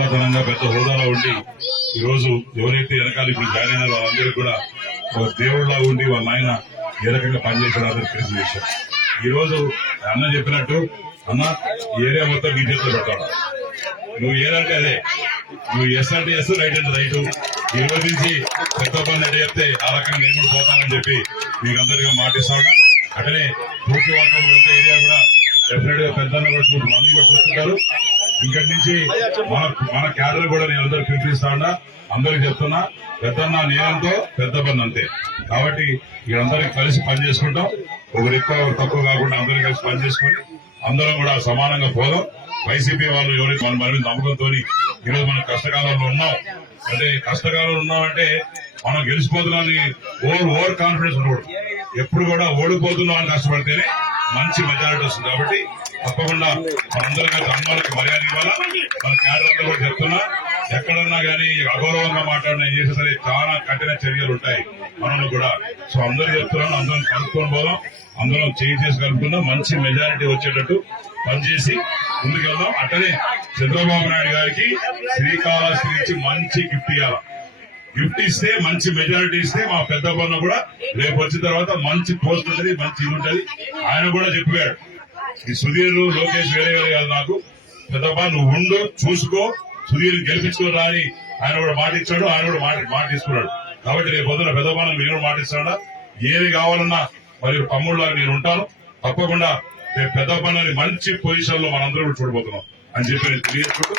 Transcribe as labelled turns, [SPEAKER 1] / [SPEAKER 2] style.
[SPEAKER 1] హుందాతనంగా పెద్ద హోదాలో ఉండి ఈ రోజు ఎవరైతే వెనకాల ఇప్పుడు జాయిన్ అయినారో వాళ్ళందరూ కూడా ఒక దేవుళ్ళ ఉండి వాళ్ళ ఆయన ఏ రకంగా పనిచేశారో అందరికి ఈ రోజు అన్న చెప్పినట్టు అన్న ఏరియా మొత్తం నీ చేతిలో పెట్టాలి? నువ్వు ఏదంటే అదే. నువ్వు ఎస్ అంటే ఎస్ రైట్ అంటే రైట్. ఈ రోజు నుంచి పెద్ద పని అడిగితే చెప్తే ఆ రకంగా నేను కూడా పోతానని చెప్పి మీకు అందరికీ మాటిస్తాను అట్లనే పూర్తి వాటర్ ఏరియా కూడా డెఫినెట్గా పెద్ద మంది కూడా చూస్తుంటారు. ఇక్కడి నుంచి మన మన క్యాడర్ కూడా నేను అందరూ పిలిపిస్తా ఉన్నా. అందరికి చెప్తున్నా పెద్దన్న నేనంతో పెద్ద పని అంతే. కాబట్టి వీళ్ళందరికీ కలిసి పని చేసుకుంటాం. ఒకరు ఎక్కువ తక్కువ కాకుండా అందరం కలిసి పని చేసుకొని అందరం కూడా సమానంగా పోదాం. వైసీపీ వాళ్ళు ఎవరికి మన మరి నమ్మకంతో ఈరోజు మన కష్టకాలంలో ఉన్నాం అంటే కష్టకాలంలో ఉన్నామంటే మనం గెలిచిపోతున్నాం ఓవర్ ఓవర్ కాన్ఫిడెన్స్ ఉండకూడదు. ఎప్పుడు కూడా ఓడిపోతున్నాం అని కష్టపడితేనే మంచి మెజారిటీ వస్తుంది. కాబట్టి తప్పకుండా మనందరం కలిసి అమ్మాలకి మర్యాద ఇవ్వాలా? మన క్యాడర్ అంతా కూడా చెప్తున్నా ఎక్కడన్నా కానీ అగౌరవంగా మాట్లాడిన ఏం చేసినా సరే చాలా కఠిన చర్యలు ఉంటాయి. మనల్ని కూడా. సో అందరూ చెప్తున్నాను అందరం కలుపుకొని పోదాం. అందరం చేయి చేసి కలుపుకుందాం. మంచి మెజారిటీ వచ్చేటట్టు పనిచేసి ముందుకెళ్దాం. అట్టనే చంద్రబాబు నాయుడు గారికి శ్రీకాళహస్తి నుంచి మంచి గిఫ్ట్ ఇవ్వాలి గిఫ్ట్ ఇస్తే మంచి మెజారిటీ ఇస్తే మా పెద్ద పన్న కూడా రేపు వచ్చిన తర్వాత మంచి పోస్ట్ ఉంటుంది మంచి ఇది ఆయన కూడా చెప్పాడు ఈ సుధీర్ లోకేష్ వేరే వేరే కాదు నాకు. పెద్దప్ప నువ్వు ఉండు చూసుకో. సుధీర్ గెలిపించుకో అని ఆయన కూడా మాట ఇచ్చాడు ఆయన కూడా మాట మాట తీసుకున్నాడు. కాబట్టి రేపు పొద్దున పెద్దపాన మీరు కూడా మాట ఇస్తాడా? ఏది కావాలన్నా మరి తమ్ముళ్ళగా నేను ఉంటాను. తప్పకుండా రేపు పెద్దపన్నని మంచి పొజిషన్లో మనందరూ చూడబోతున్నాం అని చెప్పి నేను తెలియజేసుకుంటూ